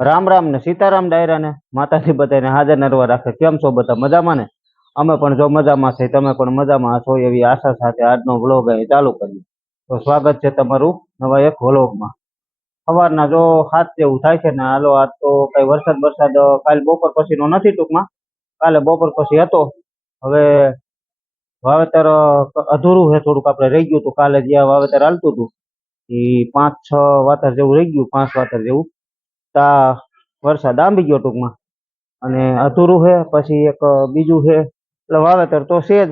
રામ રામ ને સીતારામ ડાયરા ને માતાજી બધાને હાજર નરવા રાખે. કેમ છો બધા? મજામાં ને? અમે પણ જો મજામાં છે તમે પણ મજામાં છો એવી આશા સાથે આજનો વ્લોગ અહીં ચાલુ કરીએ. તો સ્વાગત છે તમારું નવા એક વ્લોગમાં સવારના જો હાથ જેવું થાય છે ને, હાલો આજ તો કઈ વરસાદ વરસાદ કાલ બપોર પછીનો નથી ટૂંકમાં. કાલે બપોર પછી હતો. હવે વાવેતર અધૂરું છે થોડુંક, આપણે રહી ગયું હતું કાલે જ્યાં વાવેતર હાલતું હતું. એ પાંચ છ વાતર જેવું રહી ગયું, પાંચ વાતર જેવું. તા વરસાદ આંબી ગયો ટૂંકમાં. અને અધૂરું છે, પછી એક બીજું છે, એટલે વાવેતર તો છે જ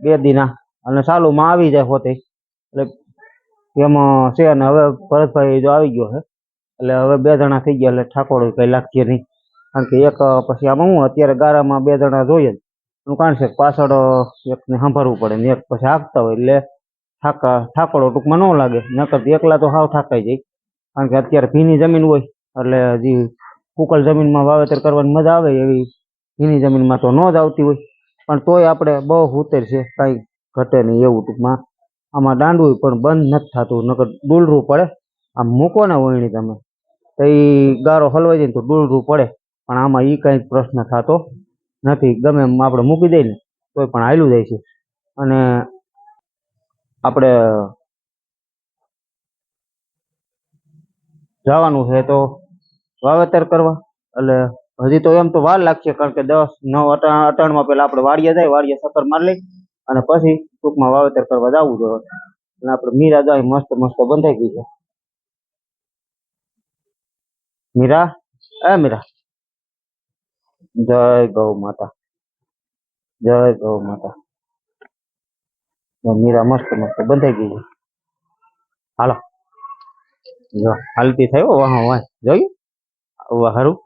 બે દીના, અને ચાલુમાં આવી જાય પોતે. એટલે એમાં છે, અને હવે ભરતભાઈ જો આવી ગયો છે, એટલે હવે બે જણા થઈ ગયા, એટલે ઠાકોર કંઈ લાગશે નહીં. કારણ કે એક પછી આમાં હું, અત્યારે ગારામાં બે જણા જોઈએ જ. એનું કારણ છે પાછળ એકને સાંભળવું પડે, ને એક પછી હાંકતા હોય, એટલે ઠાકા ઠાકોડો ટૂંકમાં ન લાગે, નકર એકલા તો હાવ ઠાકાઈ જાય. કારણ કે અત્યારે ભીની જમીન હોય એટલે હજી કુકલ જમીનમાં વાવેતર કરવાની મજા આવે એવી ભીની જમીનમાં તો ન જ આવતી હોય. પણ તોય આપણે બહુ ઉતેર છે, કાંઈ ઘટે નહીં એવું ટૂંકમાં. આમાં દાંડવું પણ બંધ નથી થતું, નકર ડૂલરું પડે. આમ મૂકો ને વળણી તમે. તો એ ગારો હલવાઈ જાય તો ડૂલરું પડે. પણ આમાં એ કાંઈ પ્રશ્ન થતો નથી. ગમે એમ આપણે મૂકી દઈએ ને, તોય પણ હાલું જાય છે. અને આપણે જવાનું છે તો વાવેતર કરવા. એટલે હજી તો એમ તો વાર લાગશે, કારણ કે દસ, નવ, અટા- અટાણમાં પેલા આપણે વાડીએ જાય, વાડીએ સફર મારી લઈ અને પછી ટૂંકમાં વાવેતર કરવા જવું જોઈએ અને આપણે મીરા જાય, મસ્ત મસ્ત બંધાઈ ગઈ છે. મીરા? એ મીરા. જય ગૌ માતા. જય ગૌ માતા. મીરા મસ્ત મસ્ત બંધાઈ ગઈ છે. હાલો. જો, હાલતી થયો વાહ વાહ. જોયું? હારું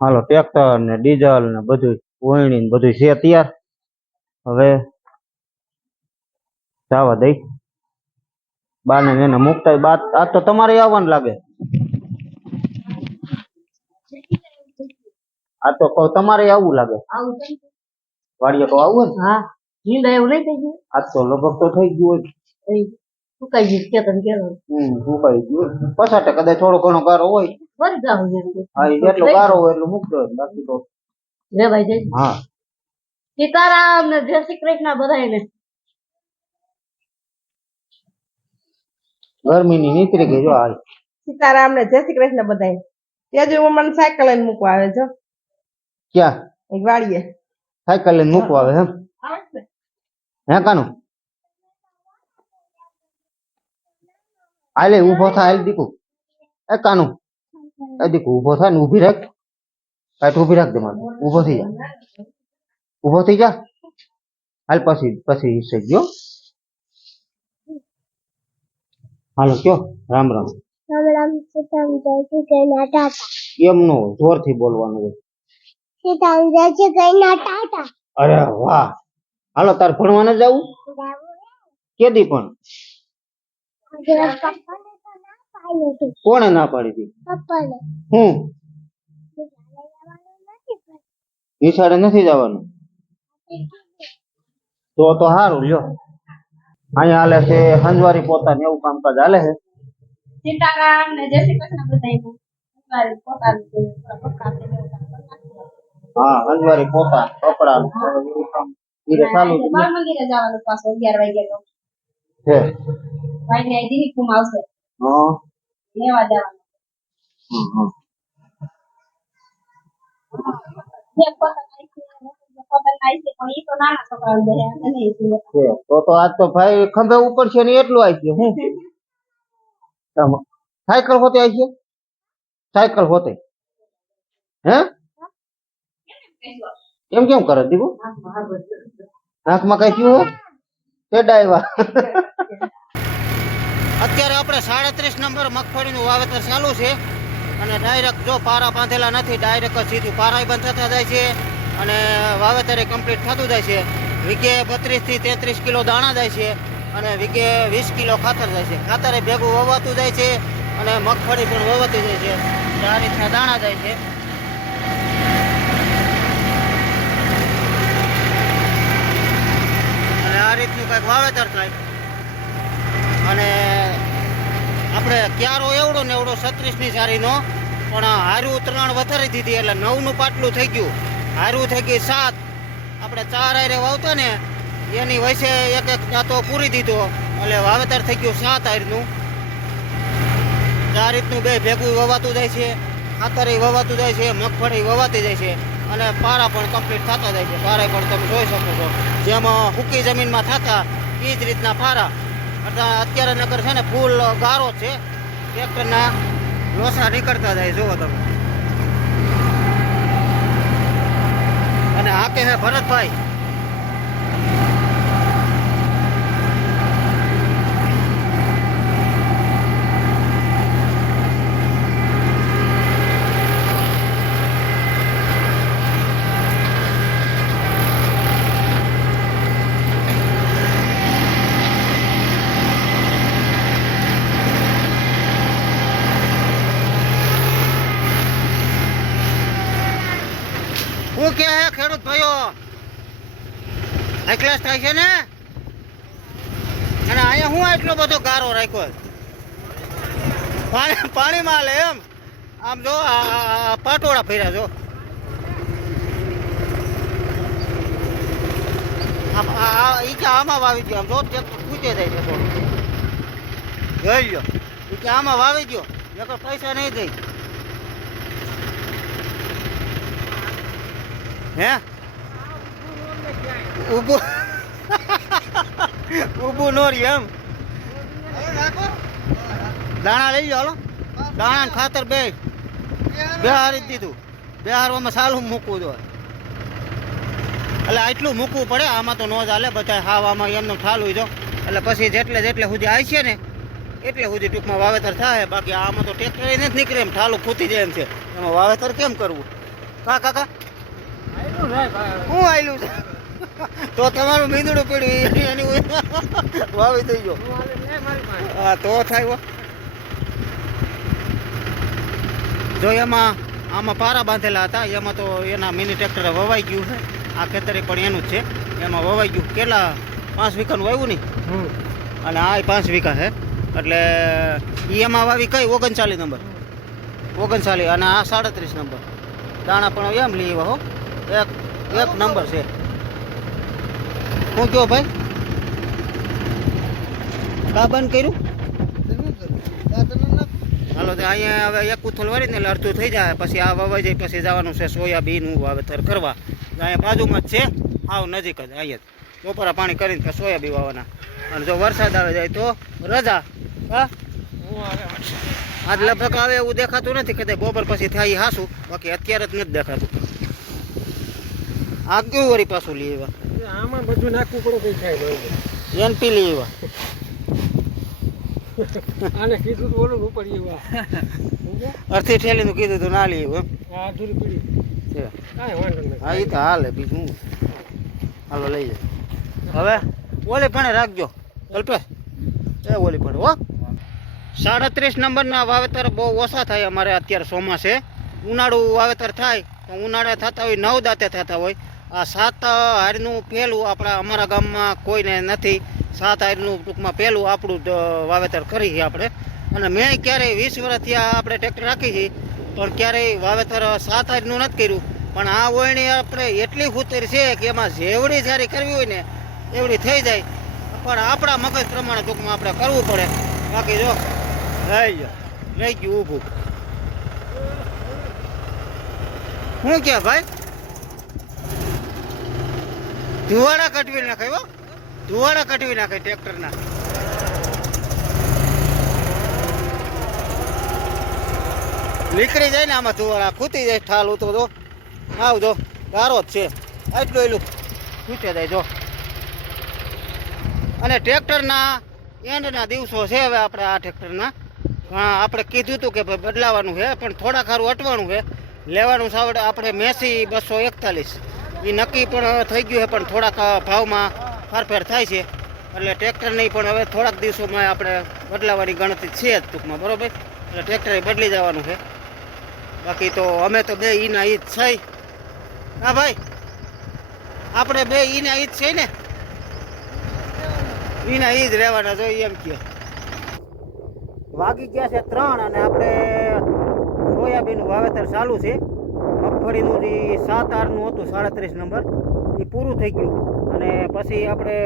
હાલો, ટ્રેક્ટર ને ડીઝલ ને બધું વોયણી ને બધું છે તૈયાર હવે જવા દઈ. બા ને એને મુકતા બાદ, આ તો તમારે આવવાનું લાગે. આ તો કહું, તમારે આવવું લાગે? વાડીએ તો આવું ને. હા જીંદા એવું નહીં થઈ ગયું? આજ તો લગભગ તો થઈ ગયું હોય. સુકાઈ ગયું. કે તને કેવું હમ સુકાઈ ગયું? પછાટે કદાચ થોડો ઘણો ગારો હોય. બસ છે હા એટલો ગારો હોય એટલું મૂકતો હોય બાકી તો રે ભાઈ જય. હા. સીતારામ ને જય શ્રી કૃષ્ણ બધાને ગરમીની નીતરી ગઈ જો હાલ. સીતારામ ને જય શ્રી કૃષ્ણ બધાય ત્યાં જો મને સાયકલ લઈને મૂકવા આવે છો ક્યાં? એક વાડીએ. સાયકલ લઈને મૂકવા આવે એમ. હે કાનું? આલે ઊભો થા હાલ દીકુ. એ કાનું? એ દીકુ ઊભો થાય ને ઊભી રાખ. કાંઈક ઊભી રાખ દે મને ઊભો થઈ જા. ઊભો થઈ જા. હાલ પછી પછી હિસ્સે ગયો. હાલો કયો? રામ રામ. રામ રામ સીતારામ જય શ્રી કૃષ્ણ ટાટા એમ નો હોય, જોરથી બોલવાનું હોય. સીતારામ જય કૃષ્ણ ટાટા. અરે વાહ. હાલો તાર ભણવા ન જવું કેદી પણ? આજે ના પાડી હતી કોણે ના પાડી હતી હું? નથી નિશાળે નથી જવાનું? તો તો સારું લ્યો. અહીંયા હાલે છે હંજવારી પોતાને એવું કામકાજ હાલે છે. સીતારામ ને જય શ્રી કૃષ્ણ બધાય પોતાનું હા હંજવારી પોતા કપડા. ધીરે ચાલુ જ મંદિરે જવાનું પાછું અગિયાર વાગ્યા તો. છે ભાઈ ને દીદી કુમ આવશે. હા. લેવા જવાનું. હમ, તો. તો તો આજ તો ભાઈ ખંભે ઉપર છે ને એટલું આવી ગયું હું? સાયકલ હોતે આવી છે? સાયકલ હોતે. હે? એમ કેમ કરે દીકુ? આંખમાં કઈ થયું તે ડાયવા અત્યારે આપણે સાડત્રીસ નંબર મગફળીનું વાવેતર ચાલુ છે અને ડાયરેક્ટ જો પારા બાંધેલા નથી ડાયરેક્ટ સીધું પારા બંધ થતા જાય છે અને વાવેતરે કમ્પ્લીટ થતું જાય છે. વીઘે બત્રીસથી તેત્રીસ કિલો દાણા જાય છે અને વીઘે વીસ કિલો ખાતર જાય છે. ખાતરે ભેગું વવાતું જાય છે અને મગફળી પણ વવાતી જાય છે. એટલે આ દાણા જાય છે. આ રીતનું કંઈક વાવેતર થાય. અને આપણે ક્યારો એવડો ને એવડો છત્રીસની સારીનો, પણ હારું ત્રણ વધારી દીધી એટલે નવનું પાટલું થઈ ગયું. હારું થઈ ગઈ સાત. આપણે ચાર હારે વાવતા ને, એની વચ્ચે એક એક જાતો પૂરી દીધો. એટલે વાવેતર થઈ ગયું સાત હારનું આ રીતનું બે ભેગું વવાતું જાય છે, ખાતર વવાતું જાય છે, મગફળી વવાતી જાય છે. અને પારા પણ કમ્પ્લીટ થતા જાય છે. પારા પણ તમે જોઈ શકો છો. જેમાં સૂકી જમીનમાં થતા એ જ રીતના પારા. અર્થા અત્યારે નગર છે ને ફૂલ ગારો છે. ટ્રેક્ટરના લોસા નીકળતા જાય જુઓ તમે. અને હાકે હે ભરતભાઈ શું કે હે ખેડૂત ભાઈઓ એકલાસ થાય છે ને? અને અહીંયા હું એટલો બધો ગારો રાખ્યો? પાણી પાણીમાં લે એમ. આમ જો પાટોળા ફર્યા જો. આમ- વાવી ગયો? આમ જો પૂછે જાય છે થોડું જોઈ લ્યો. ઈ કે આમાં વાવી ગયો? નકર પૈસા નહીં દઈ હે? ઊભું. ઊભું નો રહી એમ. દાણા લઈ જાઓ દાણા ને ખાતર બે. બે હારી દીધું. બે હારવામાં સારું મૂકવું જોઈએ. એટલે આટલું મૂકવું પડે આમાં તો નો ચાલે બધા હાવ આમાં એમનું ઠાલું જો એટલે પછી જેટલે જેટલે સુધી આવી છે ને એટલે સુધી ટૂંકમાં વાવેતર થાય. બાકી આમાં તો ટ્રેક્ટર નથી નીકળે એમ ઠાલું ખૂતી જાય એમ છે. એમાં વાવેતર કેમ કરવું? કા કાકા શું આવેલું છે? તો તમારું મીંદડું પડ્યું એની વાવી થઈ ગયો. હા તો થાય. જો એમાં આમાં પારા બાંધેલા હતા એમાં તો એના મિની ટ્રેક્ટરે વવાઈ ગયું છે. આ ખેતરે પણ એનું જ છે. એમાં વવાઈ ગયું. કેટલા? પાંચ વીઘાનું વાવ્યું નહીં અને આ પાંચ વીઘા છે. એટલે ઈ એમાં વાવી કઈ? ઓગણચાલીસ નંબર. ઓગણચાલીસ અને આ સાડત્રીસ નંબર. દાણા પણ એમ લઈ આવ્યા હો. એક એક નંબર છે. શું કહો ભાઈ? કા બંધ કર્યું? હાલો, તો અહીંયા હવે એક ઉથલ વળી ને એટલે અડધું થઈ જાય. પછી આ વવાઈ જાય, પછી જવાનું છે સોયાબીનનું વાવેતર કરવા. અહીંયા બાજુમાં જ છે આવ નજીક જ, અહીંયા બપોરા પાણી કરીને પછી સોયાબીન વાવવાના. અને જો વરસાદ આવે જાય તો રજા. હા? આજ લગભગ આવે એવું દેખાતું નથી, કદાચ બપોર પછી થાય હાસું. બાકી અત્યારે જ નથી દેખાતું. આ કેવું વળી પાછું લઈ આમાં બધું નાખવું પડે કઈ થાય બરોબર એનપી લઈ આવ્યા આને કીધું તો ઓલું ઉપર એવા. અર્થી ઠેલી નું કીધું તો ના લઈ આવ્યું હા અધૂરી પડી. કાંઈ વાંધો હા એ તો હાલે બીજું હાલો લઈ જાય હવે ઓલી પણ રાખજો. અલ્પેશ. એ ઓલી પણ હો. સાડત્રીસ નંબરના વાવેતર બહુ ઓછા થાય અમારે અત્યારે ચોમાસે ઉનાળું વાવેતર થાય તો ઉનાળે થતા હોય નવ દાંતે થતા હોય. આ સાત હારનું પહેલું આપણા અમારા ગામમાં કોઈને નથી. સાત હારનું ટૂંકમાં પહેલું આપણું વાવેતર કરી છે આપણે. અને મેં ક્યારેય વીસ વર્ષથી આ આપણે ટ્રેક્ટર રાખી છે પણ ક્યારેય વાવેતર સાત હારનું નથી કર્યું. પણ આ ઓયણી આપણે એટલી ખૂતર છે કે એમાં જેવડી સારી કરવી હોય ને એવડી થઈ જાય. પણ આપણા મગજ પ્રમાણે ટૂંકમાં આપણે કરવું પડે. બાકી જો રહી ગયો રહી ગયું ઊભું. શું કે ભાઈ? ધુવાડા કટવી નાખે હો. ધુવાડા કટવી નાખાય ટ્રેક્ટરના. નીકળી જાય ને આમાં ધુવાડા ખૂતી જાય ઠાલ તો. જો આવ જો જ છે. આટલું એટલું ખૂટે જાય જો. અને ટ્રેક્ટરના એન્ડના દિવસો છે હવે આપણે આ ટ્રેક્ટરના. હા, આપણે કીધું હતું કે ભાઈ બદલાવાનું છે, પણ થોડા ખારું અટવાનું છે. લેવાનું સાવડ આપણે મેસી બસો એકતાલીસ. એ નક્કી પણ થઈ ગયું છે, પણ થોડાક ભાવમાં ફારફેર થાય છે. એટલે ટ્રેક્ટરની પણ હવે થોડાક દિવસોમાં આપણે બદલાવાની ગણતરી છે જ ટૂંકમાં, બરોબર? એટલે ટ્રેક્ટર બદલી જવાનું છે. બાકી તો અમે તો બે ઈના ઈ જ છે. હા, ભાઈ? આપણે બે ઈના ઈ જ છે ને? ઈના ઈ જ રહેવાના જોઈએ એમ કે વાગી ગયા છે ત્રણ અને આપણે સોયાબીનનું વાવેતર ચાલુ છે. મગફળીનું જે સાત આરનું હતું, સાડત્રીસ નંબર, એ પૂરું થઈ ગયું. અને પછી આપણે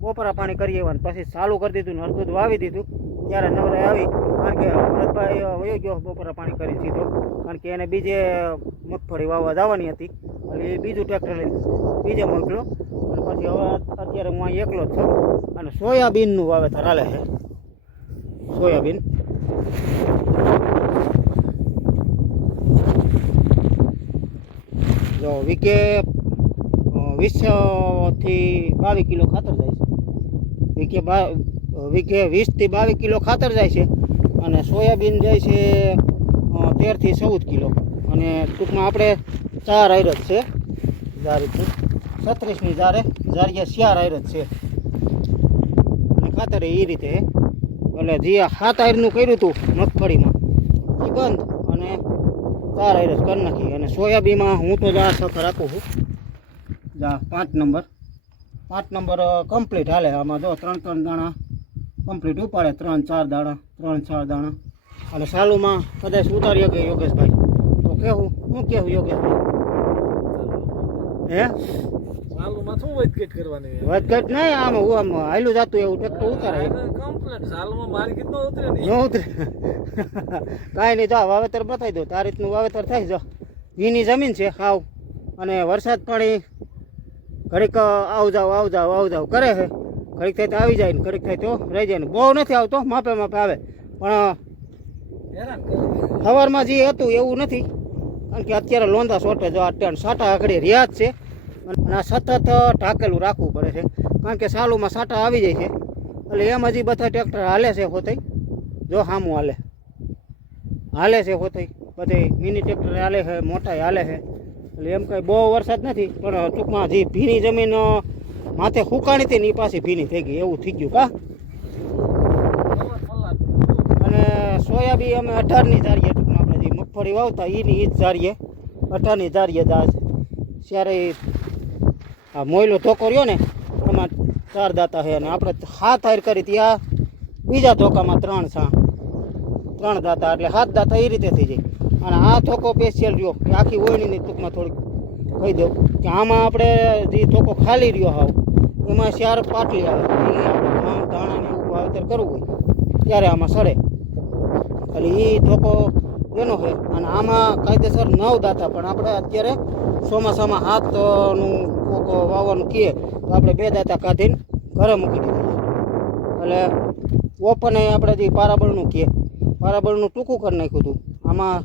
બપોરા પાણી કરીએ એવાનું પછી ચાલુ કરી દીધું ને અડધું વાવી દીધું. ત્યારે નવરે આવી, કારણ કે ભરતભાઈ વયો ગયો બપોરા પાણી કરી સીધો. કારણ કે એને બીજે મગફળી વાવવા જવાની હતી. એટલે એ બીજું ટ્રેક્ટર લઈને બીજે મોકલ્યો. અને પછી હવે અત્યારે હું અહીં એકલો જ છું. અને સોયાબીનનું વાવેતર હાલે છે. સોયાબીન. જો વીકે વીસથી બાવીસ કિલો ખાતર જાય છે. વીકે બા વીકે વીસથી બાવીસ કિલો ખાતર જાય છે અને સોયાબીન જાય છે તેરથી ચૌદ કિલો. અને ટૂંકમાં આપણે ચાર આયરત છે. જારીથી છત્રીસની જારે જારીએ ચાર આયરત છે. અને ખાતર એ રીતે. એટલે જે સાત આયરનું કર્યું હતું મગફળીમાં, એ બંધ અને ચાર આયરસ કરી નાખી. સોયાબીનમાં હું તો જા સખર રાખું છું. જા પાંચ નંબર. પાંચ નંબર કમ્પ્લીટ હાલે. આમાં જો ત્રણ ત્રણ દાણા કમ્પ્લીટ ઉપાડે. ત્રણ ચાર દાણા ત્રણ ચાર દાણા. અને સાલુમાં કદાચ ઉતારીએ કે યોગેશભાઈ. તો કેવું? શું કેવું યોગેશભાઈ? હે? સાલુમાં શું વધઘટ કરવાની વધઘટ નહીં આમ હું આમ હાયલું જતું એવું ટ્રેક્ટર ઉતારે. કમ્પ્લેટ સાલુમાં મારી કીધું ઉતરે ઉતરે. કાંઈ નહીં જો વાવેતર બતાવી દો તારી રીતનું વાવેતર થાય જો. ભીની જમીન છે હાવ. અને વરસાદ પાણી ઘડીક આવ જાવ આવ જાવ આવ જાવ કરે છે. ઘડીક થાય તો આવી જાય ને ઘડીક થાય તો રહી જાય ને. બહુ નથી આવતો માપે માપે આવે. પણ હેરાન સવારમાં જે હતું એવું નથી. કારણ કે અત્યારે લોંધા સોટે જો અત્યારે સાટા આગળ રહ્યા જ છે. અને આ સતત ઢાકેલું રાખવું પડે છે. કારણ કે સાલુમાં સાટા આવી જાય છે. એટલે એમ હજી બધા ટ્રેક્ટર હાલે છે હોતઈ જો સામું હાલે. હાલે છે હોતઈ બધે મિની ટ્રેક્ટર હાલે છે મોટા હાલે છે. એટલે એમ કંઈ બહુ વરસાદ નથી, પણ ટૂંકમાં જે ભીની જમીન માથે સુકાણી હતી ને એ પાછી ભીની થઈ ગઈ, એવું થઈ ગયું કા? અને સોયાબી અમે અઢારની જારીએ ટૂંકમાં આપણે જે મગફળી વાવતા એની એ જ જારીએ. અઢારની જારીએ દાસ ત્યારે આ મોયલો ધોકો રહ્યો ને, એમાં ચાર દાતા છે અને આપણે હાથ હાર કરી ત્યાં બીજા ધોકામાં ત્રણ સા ત્રણ દાતા, એટલે હાથ દાતા એ રીતે થઈ જાય. અને આ થોકો સ્પેશિયલ રહ્યો. આખી ઓળણીની ટૂંકમાં થોડીક કહી દઉં કે આમાં આપણે જે ધોકો ખાલી રહ્યો હાવ, એમાં ચાર પાટલી આવે. એ આપણે ઘઉં ધાણાને એવું વાવેતર કરવું હોય, ત્યારે આમાં સડે. એટલે એ થોકો એનો છે. અને આમાં કાયદેસર નવ દાતા પણ આપણે અત્યારે ચોમાસામાં હાથનું વાવવાનું કહીએ, તો આપણે બે દાતા કાઢીને ઘરે મૂકી દીધા. એટલે ઓપન આપણે જે પારાબળનું કહીએ, પારાબળનું ટૂંકું કરી નાખ્યું હતું. આમાં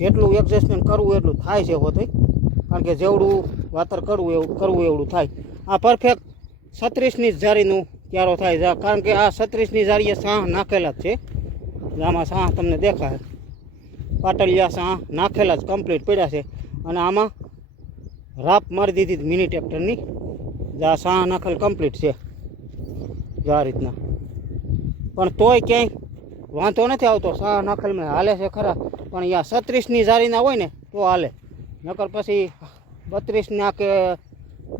જેટલું એડજસ્ટમેન્ટ કરવું એટલું થાય છે હોતે કારણ કે જેવડું વાતર કરવું એવું કરવું એવડું થાય. આ પરફેક્ટ છત્રીસની જારીનું ક્યારો થાય કારણ કે આ છત્રીસની જારીએ સાહ નાખેલા જ છે. આમાં સાહ તમને દેખાય. પાટલિયા સાહ નાખેલા જ કમ્પ્લીટ પડ્યા છે. અને આમાં રાપ મારી દીધી મિની ટ્રેક્ટરની જે આ સાહ નાખેલ કમ્પ્લીટ છે. જો આ રીતના. પણ તોય ક્યાંય વાંધો નથી આવતો. સાહ નાખેલમાં હાલે છે ખરા. પણ યા છત્રીસની જારીના હોય ને, તો હાલે. નકર પછી બત્રીસના કે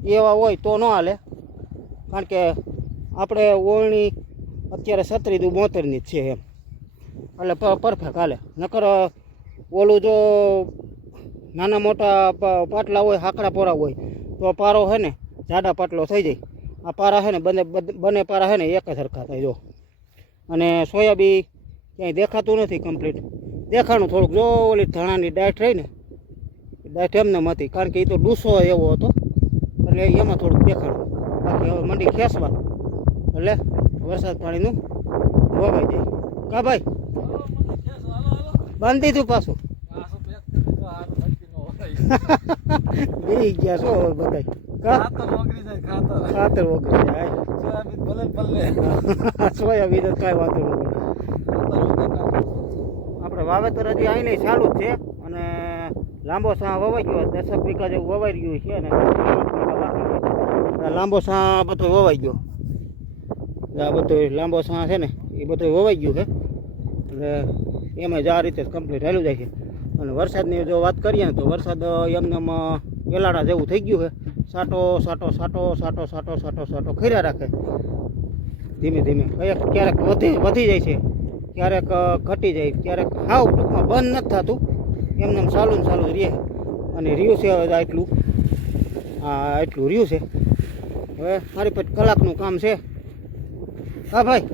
એવા હોય તો ન હાલે. કારણ કે આપણે ઓળણી અત્યારે છત્રી દુ બોતેરની જ છે એમ. એટલે પરફેક્ટ હાલે. નકર ઓલું જો નાના મોટા પાટલા હોય, હાકડા પોરા હોય, તો પારો છે ને, જાડા પાટલો થઈ જાય. આ પારા છે ને, બંને બંને પારા છે ને, એક જ સરખા થાય, જો. અને સોયાબી ક્યાંય દેખાતું નથી કમ્પ્લીટ દેખાણું થોડુંક જો ઓલી ધાણાની ડાયટ રહી ને ડાયટ એમને નથી કારણ કે એ તો ડૂસો એવો હતો. એટલે એમાં થોડુંક દેખાણું. બાકી હવે મંડી ખેંચવા. એટલે વરસાદ પાણીનું વવાઈ જાય. કા ભાઈ? બાંધી દીધું પાછું. ગયા છો બધાય. ખાતર જાય જાય. સોયાબીન કાંઈ વાંધો ન પડે ખાતર વગર નાખો. આપણે વાવેતર હજી અહીં ચાલુ જ છે અને લાંબો સાં વવાઈ ગયો. દસક વીઘા જેવું વવાઈ ગયું છે ને પાંચ વીઘા બાકી છે. આ લાંબો સાં બધો વવાઈ ગયો. આ બધો લાંબો સાં છે ને, એ બધો વવાઈ ગયું છે. એટલે એમાં જ આ રીતે કમ્પ્લીટ હેલું જાય છે. અને વરસાદની જો વાત કરીએ ને તો વરસાદ એમને વેલાડા જેવું થઈ ગયું છે. સાટો સાટો સાટો સાટો સાટો સાટો સાટો ખર્યા રાખે. ધીમે ધીમે. ક્યારેક ક્યારેક વધી વધી જાય છે. ક્યારેક ઘટી જાય, ક્યારેક હાવ ટૂંકમાં બંધ નથી થતું. એમને એમ ચાલુ ને ચાલુ રહે. અને રહ્યું છે હવે આટલું. હા એટલું રહ્યું છે. હવે મારી પાસે કલાકનું કામ છે. હા, ભાઈ.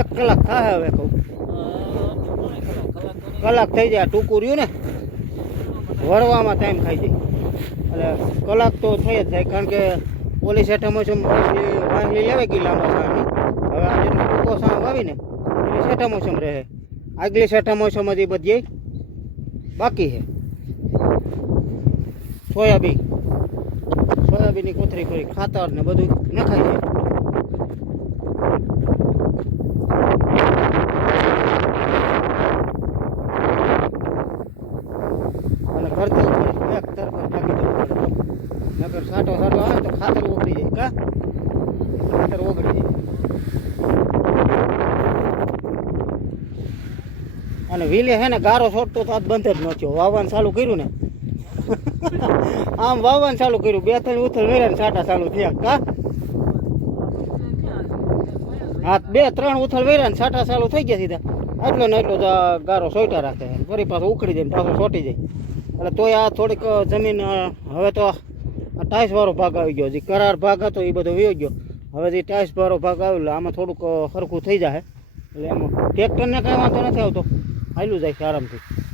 એક કલાક થાય હવે કહું. કલાક થઈ જાય ટૂંકું રહ્યું ને. વળવામાં ટાઈમ ખાઈ જાય એટલે કલાક તો થઈ જ જાય, કારણ કે પોલીસ હેઠળ વાહલી લેવાઈ ગઈ લાંબા સાની હવે આ જેટલો ટૂંકો સાણ વાવીને. શેઠા મોસમ રહે. આગલી છઠ્ઠા મોસમ હજી બધી બાકી છે સોયાબીન. સોયાબીનની કોથળી ફરી ખાતર ને બધું નખાય છે અને કરતે ઉપર એક તરફ જ નાખી દેવું પડે નકર સાટો સાટો આવે તો ખાતર ઓગળી જાય કા ખાતર ઓગળી જાય અને હે ને ગારો છોડતો તો આજ બંધ જ ન થયો. વાવવાનું ચાલુ કર્યું ને? આમ વાવવાનું ચાલુ કર્યું. બે ત્રણ ઉથલ મેળ્યા ને સાટા ચાલુ થયા. કા? હા, બે, ત્રણ ઉથલ વેરા ને સાટા ચાલુ થઈ ગયા સીધા. એટલો ને એટલો ગારો સોઈટા રાખે. ફરી પાછો ઉખડી જાય પાછો સોટી જાય. એટલે તોય આ થોડીક જમીન હવે તો ટાઈસ વાળો ભાગ આવી ગયો. જે કરાર ભાગ હતો એ બધો વયો ગયો. હવે જે ટાઈસ વાળો ભાગ આવ્યો આમાં થોડુંક સરખું થઈ જાય એટલે એમાં ટ્રેક્ટરને કાંઈ વાંધો નથી આવતો. હાલ્યું જાય આરામથી.